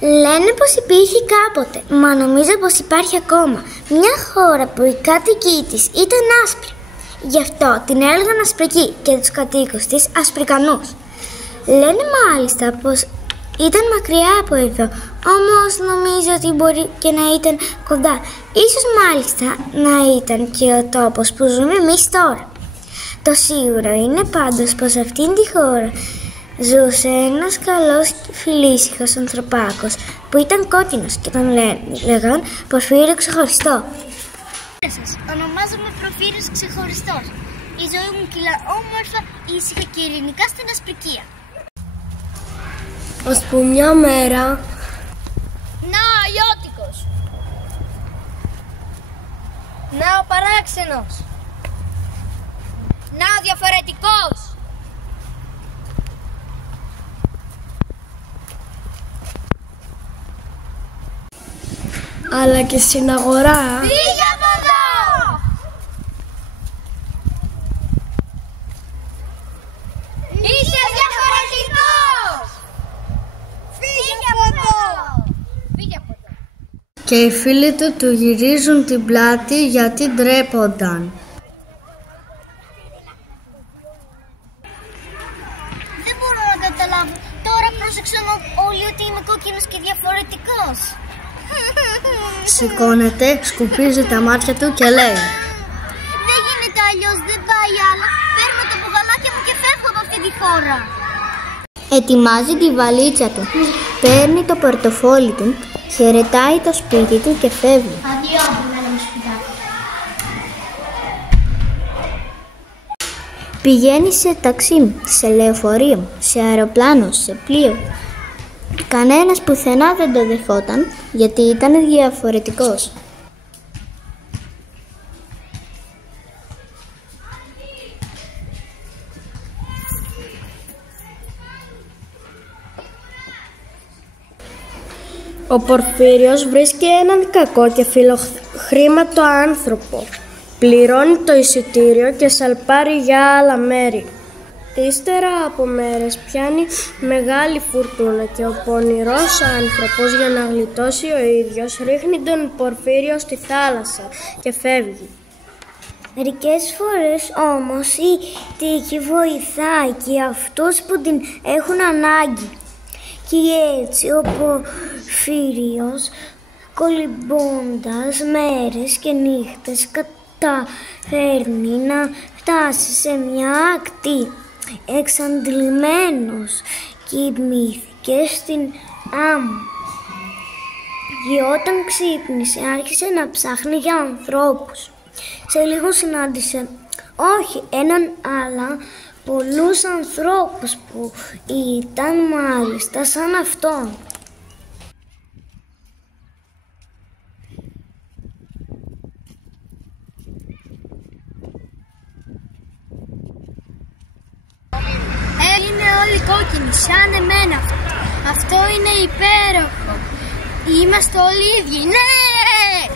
Λένε πως υπήρχε κάποτε, μα νομίζω πως υπάρχει ακόμα, μια χώρα που οι κάτοικοι της ήταν άσπροι. Γι' αυτό την έλεγαν Ασπρική και τους κατοίκους της Ασπρικανούς. Λένε μάλιστα πως ήταν μακριά από εδώ, όμως νομίζω ότι μπορεί και να ήταν κοντά. Ίσως μάλιστα να ήταν και ο τόπος που ζούμε εμείς τώρα. Το σίγουρο είναι πάντως πως αυτήν τη χώρα ζούσε ένας καλός και φιλήσυχος ανθρωπάκος που ήταν κόκκινος και τον λέγαν Πορφύριο Ξεχωριστό. Ονομάζομαι Πορφύριος Ξεχωριστός. Η ζωή μου κυλά όμορφα, ήσυχα και ειρηνικά στην Ασπρικία. Ώσπου μια μέρα... Να ο Αγιώτικος! Να ο Παράξενος! Να ο Διαφορετικός! Αλλά και στην αγορά... Φύγε από εδώ! Είσαι διαφορετικός! Φύγε από εδώ! Φύγε από εδώ! Και οι φίλοι του γυρίζουν την πλάτη γιατί ντρέπονταν. Δεν μπορώ να καταλάβω. Τώρα πρόσεξαν όλοι ότι είμαι κόκκινος και διαφορετικός. Σηκώνεται, σκουπίζει τα μάτια του και λέει: Δεν γίνεται αλλιώς, δεν πάει άλλα. Παίρνω τα μπουγαλάκια μου και φεύγω από αυτή τη χώρα. Ετοιμάζει τη βαλίτσα του, παίρνει το πορτοφόλι του, χαιρετάει το σπίτι του και φεύγει. Αδειό από μένα μου σπιτάκι. Πηγαίνει σε ταξί, σε λεωφορείο, σε αεροπλάνο, σε πλοίο. Κανένας πουθενά δεν το δεχόταν, γιατί ήταν διαφορετικός. Ο Πορφύριος βρίσκει έναν κακό και φιλοχρήματο άνθρωπο. Πληρώνει το εισιτήριο και σαλπάρει για άλλα μέρη. Ύστερα από μέρες πιάνει μεγάλη φουρτούνα και ο πονηρός άνθρωπος για να γλιτώσει ο ίδιος ρίχνει τον Πορφύριο στη θάλασσα και φεύγει. Μερικές φορές όμως η τύχη βοηθάει και αυτούς που την έχουν ανάγκη. Και έτσι ο Πορφύριος, κολυμπώντας μέρες και νύχτες, καταφέρνει να φτάσει σε μια ακτή. Εξαντλημένος κοιμήθηκε στην άμμο. Και όταν ξύπνησε άρχισε να ψάχνει για ανθρώπους. Σε λίγο συνάντησε όχι έναν αλλά πολλούς ανθρώπους που ήταν μάλιστα σαν αυτόν. Είναι όλοι κόκκινοι, σαν εμένα. Αυτό είναι υπέροχο. Είμαστε όλοι ίδιοι, ναι!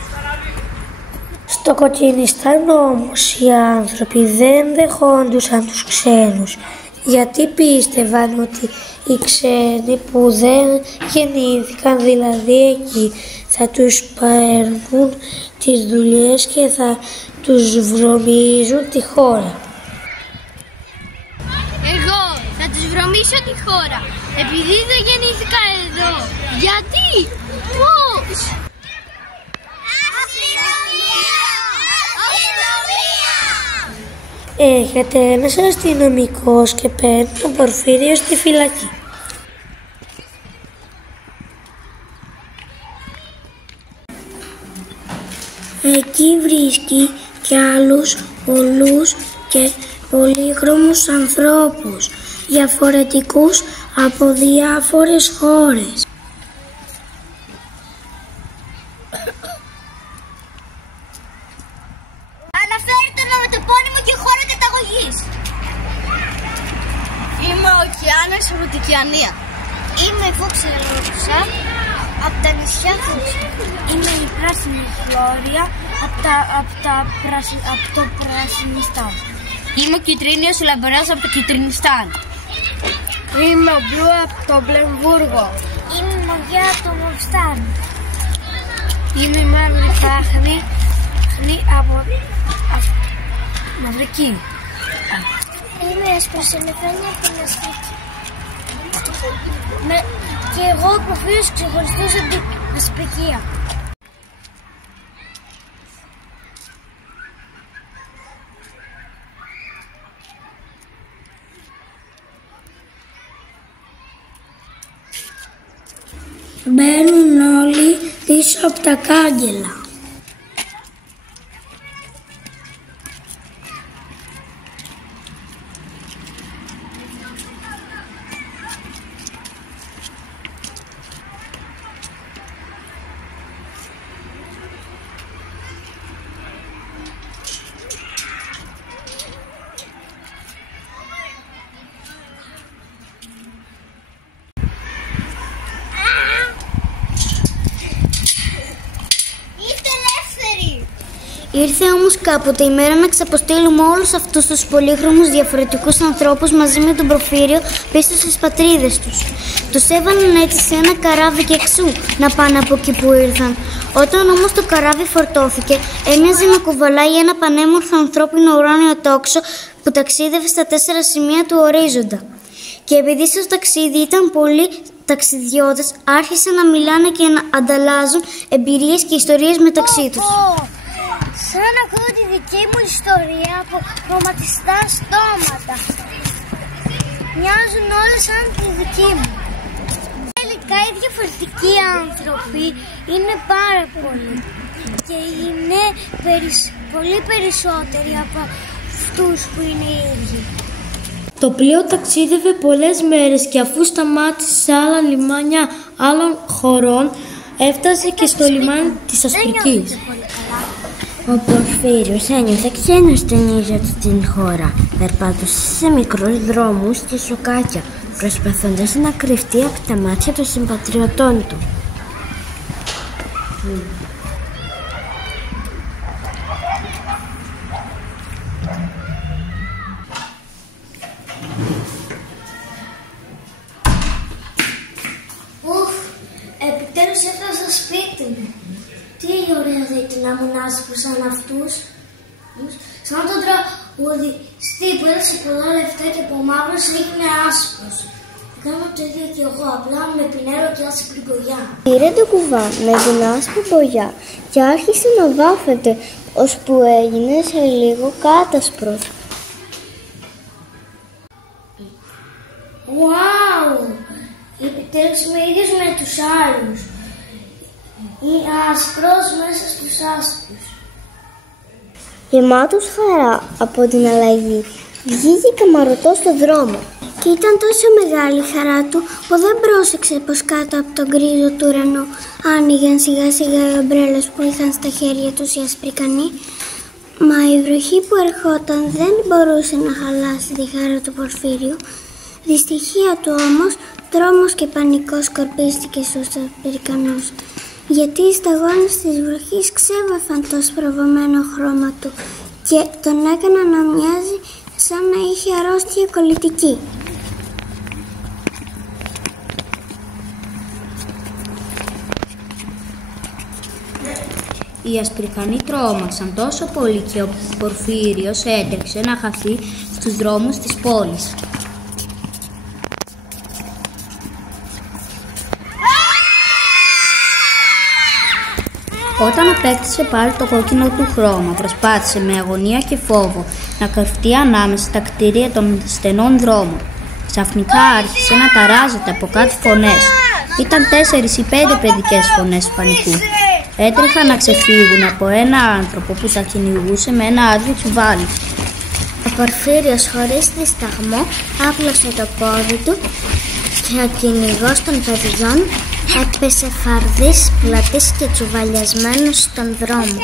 Στο Κοκκινιστάν όμως οι άνθρωποι δεν δεχόντουσαν τους ξένους, γιατί πίστευαν ότι οι ξένοι που δεν γεννήθηκαν δηλαδή εκεί θα τους παίρνουν τις δουλειές και θα τους βρωμίζουν τη χώρα. Εγώ θα τους βρωμίσω τη χώρα, επειδή δεν γεννήθηκα εδώ. Γιατί? Πώς? Έρχεται ένας αστυνομικός και παίρνει τον Πορφύριο στη φυλακή. Εκεί βρίσκει και άλλους πολλούς και πολύχρωμους ανθρώπους, διαφορετικούς από διάφορες χώρες. Αναφέρει το ονοματεπώνυμο και χώρα καταγωγής. Είμαι ο Κιάννης από την Κιανία. Είμαι η Φούξη Λούσα από τα νησιά Φούξη. Είμαι η Πράσινη Φλόρια από το Πρασινιστάν. Είμαι ο Κιτρίνιος Λαμπερός από το Κιτρινιστάν. Είμαι ο Μπλου από το Μπλεμβούργο. Είμαι μαγιά των Μολστάρων. Είναι η μαύρη πάχνη από Μαυρική. Είναι άσπροσυνεφένια από την Αστρική. Και εγώ ο Πορφύριος ξεχωριστός από την Ασπρικία. Μπαίνουν όλοι πίσω από τα κάγκελα. Ήρθε όμως κάποτε η μέρα να ξαποστείλουμε όλους αυτούς τους πολύχρωμους διαφορετικούς ανθρώπους μαζί με τον Πορφύριο πίσω στις πατρίδες τους. Τους έβαλαν έτσι σε ένα καράβι και εξού να πάνε από εκεί που ήρθαν. Όταν όμως το καράβι φορτώθηκε, έμοιαζε να κουβαλάει ένα πανέμορφο ανθρώπινο ουράνιο τόξο που ταξίδευε στα 4 σημεία του ορίζοντα. Και επειδή στο ταξίδι ήταν πολλοί ταξιδιώτες, άρχισαν να μιλάνε και να ανταλλάζουν εμπειρίες και ιστορίες μεταξύ τους. Σαν να ακούω τη δική μου ιστορία από χρωματιστά στόματα. Μοιάζουν όλα σαν τη δική μου. Τελικά οι διαφορετικοί άνθρωποι είναι πάρα πολλοί και είναι πολύ περισσότεροι από αυτούς που είναι οι ίδιοι. Το πλοίο ταξίδευε πολλές μέρες και αφού σταμάτησε σε άλλα λιμάνια άλλων χωρών, έφτασε και στο λιμάνι της Ασπρικής. Ο Πορφύριος ένιωθε ξένος στην ίδια του την χώρα. Περπάτωσε σε μικρούς δρόμους και σοκάκια, προσπαθώντας να κρυφτεί από τα μάτια των συμπατριωτών του. Επιτέλους έφτασα σπίτι μου. Τι ωραία θα ήταν να ήμουν άσπρος σαν αυτούς. Σαν τον τραγουδιστή που έδωσε πολλά λεφτά και από μαύρος έγινε άσπρος. Κάνω το ίδιο κι εγώ, απλά με πινέρο και άσπρη μπογιά. Πήρε το κουβά με την άσπρη μπογιά και άρχισε να βάφεται, ώσπου έγινε σε λίγο κάτασπρος. Wow! Επιτέλους είμαι ίδιος με τους άλλους. Ή άσπρος μέσα στους άσπρους. Γεμάτος χαρά από την αλλαγή, βγήκε καμαρωτός στο δρόμο. Και ήταν τόσο μεγάλη η χαρά του που δεν πρόσεξε πως κάτω από τον γκρίζο του ουρανό άνοιγαν σιγά σιγά οι ομπρέλες που είχαν στα χέρια τους οι ασπρικανοί. Μα η βροχή που ερχόταν δεν μπορούσε να χαλάσει τη χαρά του Πορφύριου. Δυστυχία του όμως, τρόμος και πανικός σκορπίστηκε στους ασπρικανούς, γιατί οι σταγόνες της βροχής ξέβαφαν το σπροβωμένο χρώμα του και τον έκαναν να μοιάζει σαν να είχε αρρώστια κολλητική. Οι ασπρικανοί τρόμαξαν τόσο πολύ και ο Πορφύριος έτρεξε να χαθεί στους δρόμους της πόλης. Όταν απέκτησε πάλι το κόκκινο του χρώμα, προσπάθησε με αγωνία και φόβο να κρυφτεί ανάμεσα στα κτίρια των στενών δρόμων. Ξαφνικά άρχισε να ταράζεται από κάτι φωνές. Ήταν 4 ή 5 παιδικές φωνές πανικού. Έτρεχαν να ξεφύγουν από ένα άνθρωπο που τα κυνηγούσε με ένα άδειο τσουβάλι. Ο Πορφύριος χωρίς δισταγμό άπλωσε το πόδι του και ο κυνηγός των παιδιών έπεσε φαρδής, πλατής και τσουβαλιασμένος στον δρόμο.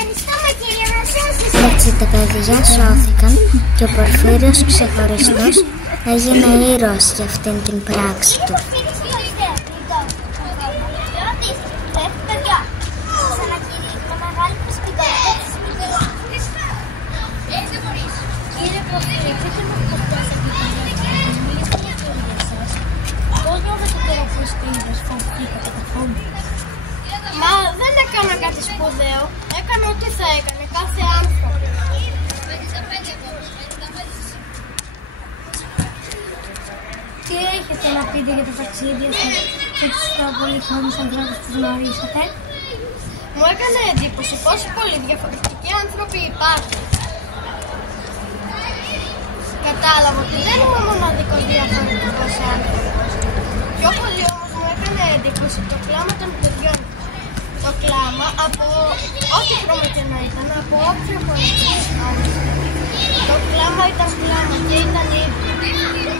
Έτσι τα παιδιά σώθηκαν και ο Πορφύριος ξεχωριστός έγινε ήρωας για αυτήν την πράξη του. Πώς νιώθετε ξέρω πώς το είδες, φοβηθήκατε καθόλου? Μα δεν έκανα κάτι σπουδαίο. Έκανα ό,τι θα έκανε κάθε άνθρωπο. Τι έχετε να πείτε για τα ταξίδια σας και τους πολύ χρόνους ανθρώπους που γνωρίσατε? Μου έκανε εντύπωση πόσοι πολύ διαφορετικοί άνθρωποι υπάρχουν. Κατάλαβα ότι δεν είμαι μοναδικός διαφορετικός άνθρωπος. Πιο πολύ όμως μου έκανε εντύπωση το κλάμα των παιδιών. Το κλάμα από ό,τι χρώμα και να ήταν, από όποια πολιτεία. Το κλάμα ήταν κλάμα και ήταν ίδιο.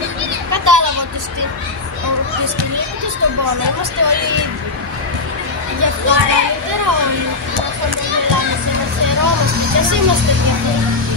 Κατάλαβα ότι στη λύπη και στον πόνο είμαστε όλοι ίδιοι. Γι' αυτό καλύτερα όλοι να χαμογελάμε και να χαιρόμαστε κι ας είμαστε διαφορετικοί.